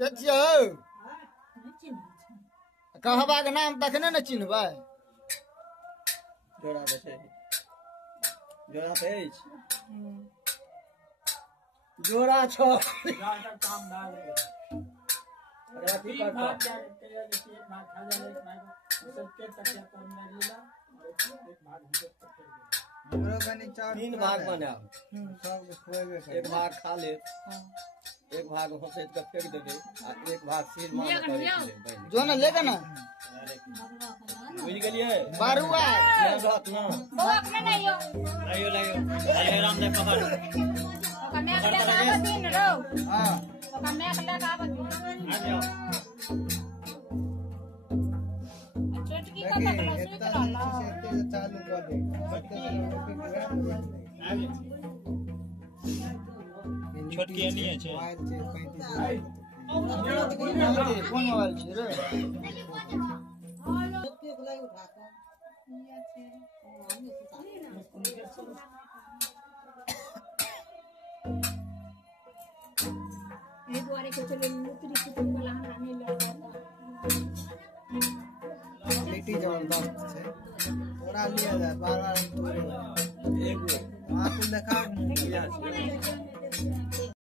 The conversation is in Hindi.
के छियौ कहबा के नाम तखने न चिन्हबै जोड़ा बेचे जोड़ा बेच जोड़ा छो तीन भाग बनाओ एक भाग खा ले एक भाग होसैत के फेंक देबे आ एक भाग सिर में जो न लेगा ना बुझ गेलिए बारुआ बात ना बोक में नहीं हो लाइयो अरे राम दे पकड़ ओका मैं के लगा दिन रो हां ओका मैं के लगा दिन आ जाओ चटकी का पकड़ा से डाला चालू कर दे छोटकी नहीं है छे मोबाइल से 35 कौन मोबाइल छे रे छोटकी बुलाई उठा के ये छे ये दुआरे के चले मुतरी से वाला हमरा नहीं लगा क्वालिटी जबरदस्त छे थोड़ा लिया जाए बार-बार तोड़े एक हां तू देखा